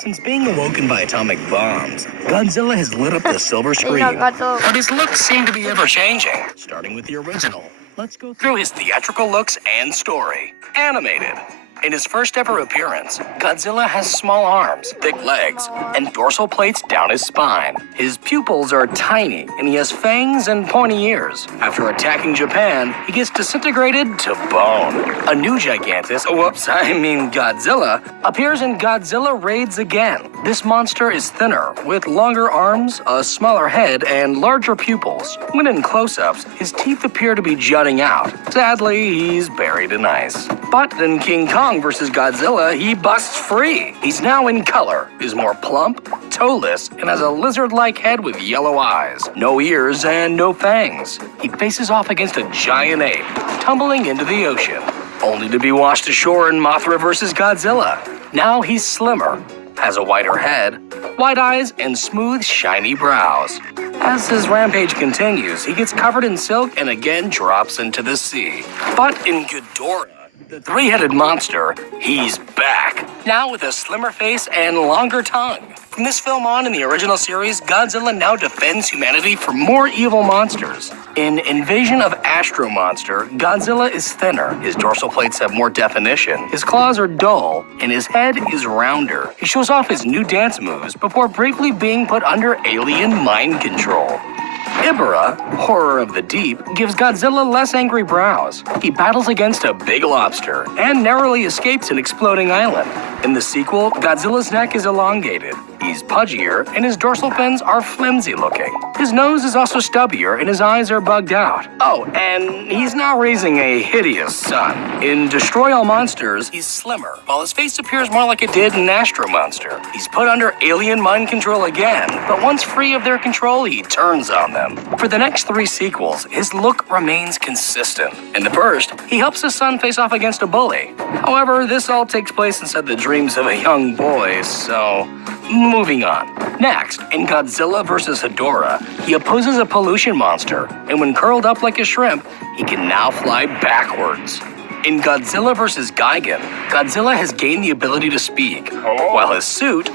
Since being awoken by atomic bombs, Godzilla has lit up the silver screen. But his looks seem to be ever-changing. Starting with the original, let's go through his theatrical looks and story. Animated. In his first ever appearance, Godzilla has small arms, thick legs, and dorsal plates down his spine. His pupils are tiny, and he has fangs and pointy ears. After attacking Japan, he gets disintegrated to bone. A new Godzilla, appears in Godzilla Raids Again. This monster is thinner, with longer arms, a smaller head, and larger pupils. When in close-ups, his teeth appear to be jutting out. Sadly, he's buried in ice. But in King Kong vs. Godzilla, he busts free. He's now in color, is more plump, toeless, and has a lizard-like head with yellow eyes, no ears, and no fangs. He faces off against a giant ape, tumbling into the ocean, only to be washed ashore in Mothra vs. Godzilla. Now he's slimmer, has a wider head, wide eyes, and smooth, shiny brows. As his rampage continues, he gets covered in silk and again drops into the sea. But in Ghidorah, the three-headed monster, he's back, now with a slimmer face and longer tongue. From this film on in the original series, Godzilla now defends humanity from more evil monsters. In Invasion of Astro Monster, Godzilla is thinner, his dorsal plates have more definition, his claws are dull, and his head is rounder. He shows off his new dance moves before briefly being put under alien mind control. Ibara, Horror of the Deep, gives Godzilla less angry brows. He battles against a big lobster and narrowly escapes an exploding island. In the sequel, Godzilla's neck is elongated. He's pudgier, and his dorsal fins are flimsy looking. His nose is also stubbier, and his eyes are bugged out. Oh, and he's now raising a hideous son. In Destroy All Monsters, he's slimmer, while his face appears more like it did in Astro Monster. He's put under alien mind control again, but once free of their control, he turns on them. For the next 3 sequels, his look remains consistent. In the first, he helps his son face off against a bully. However, this all takes place inside the dreams of a young boy, so moving on. Next, in Godzilla vs. Hedorah, he opposes a pollution monster, and when curled up like a shrimp, he can now fly backwards. In Godzilla vs. Gigan, Godzilla has gained the ability to speak, while his suit,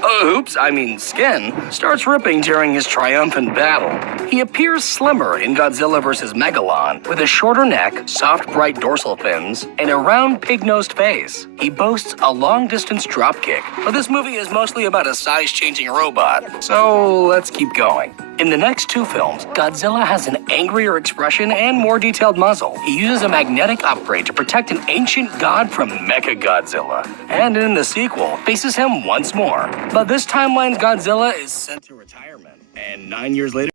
skin, starts ripping during his triumphant battle. He appears slimmer in Godzilla vs. Megalon, with a shorter neck, soft bright dorsal fins, and a round pig-nosed face. He boasts a long-distance dropkick, but this movie is mostly about a size-changing robot, so let's keep going. In the next 2 films, Godzilla has an angrier expression and more detailed muzzle. He uses a magnetic upgrade to protect an ancient god from Mechagodzilla, and in the sequel, faces him once more. But this timeline's Godzilla is sent to retirement, and 9 years later,